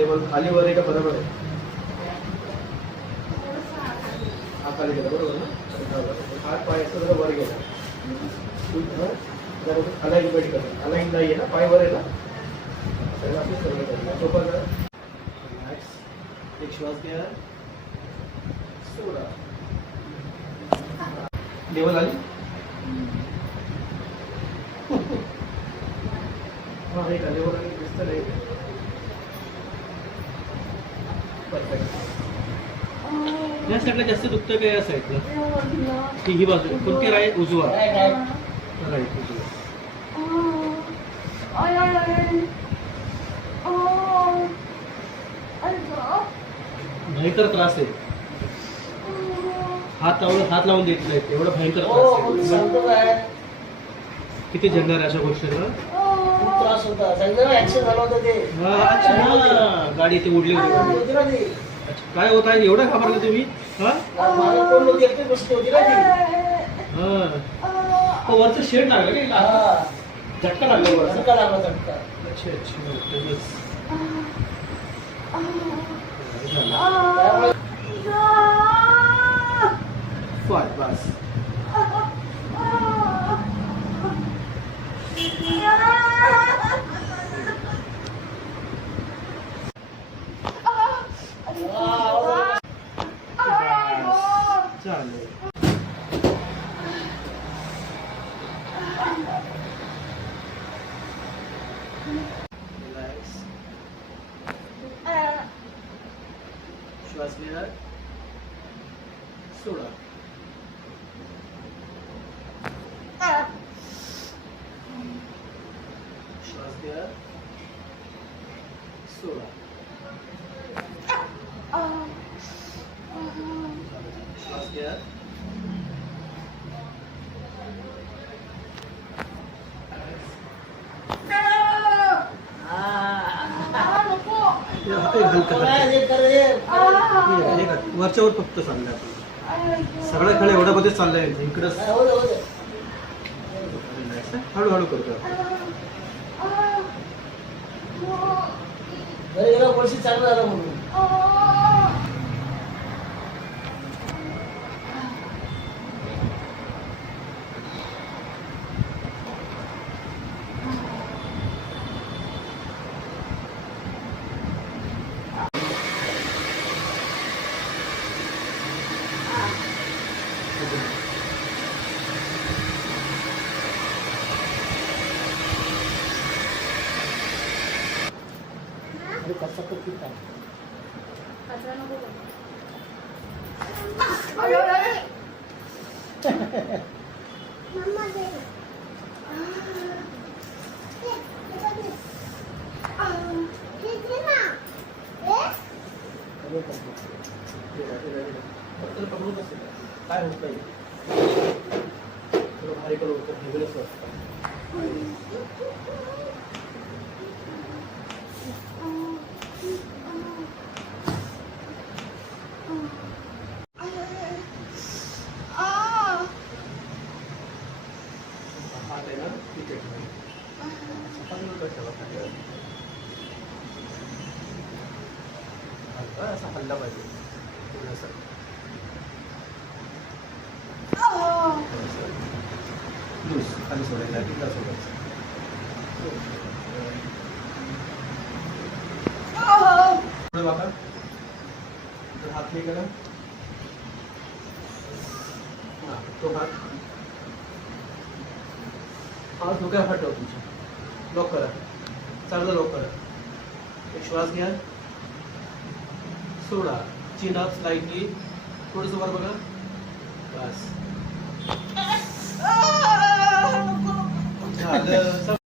Level खाली वर आहे का बरोबर आहे? हा खाली गेला बरोबर ना? हात पाय असं जरा वर गेला. जरा अलाइनमेंट करा. अलाइन नाही आहे ना, पाय वर आहे ना? त्याला असं सर्व करा. सोपं करा. रिलॅक्स. एक श्वास घ्या. सोडा. लेवल आली? हा एक लेवल आली दिसतं नाही. परफेक्ट. या साईडला जास्त दुखतं का या साईडला? ही बाजू कोणती राईट उजवा? राईट उजवा. भयंकर त्रास आहे. हात लावून देत नाही एवढा भयंकर त्रास आहे. किती झेलणार अशा गोष्टींना? खूप त्रास होता. सगळं ऍक्शन झालं होतं ते. अच्छा, गाडी इथे उडली होती. अच्छा, काय होत आहे एवढं घाबरलं तुम्ही? मला कोण लोक एकटे बसली होती ना ती. तो वरचं शेड लागलं का? झटका लागला वर. झटका लागला झटका. अच्छा अच्छा. बस. चालेल. रिलॅक्स. श्वास घ्या. सोडा. श्वास घ्या. सोडा. श्वास घ्या. वरच्यावर फक्त चाललंय आपण. सगळ्या खेळ एवढ्या मध्ये चाललंय इकडं. हळूहळू करतो. घरी गेला वर्षी चांगलं झालं म्हणून. कसा करते काय? काय होत नाही. भारी करू वेगळंच वाटतं. हात आहे ना तिथे असा हल्ला पाहिजे. खाली सोडायला तिथला सोडायचं. बाबा हात नाही करा. तो हात डोक्या फाटव तुमच्या. लॉक करा. चांगलं लॉक करा. एक श्वास घ्या. सोडा. Chin up slightly. थोडंसं वर बघा. बस झालं.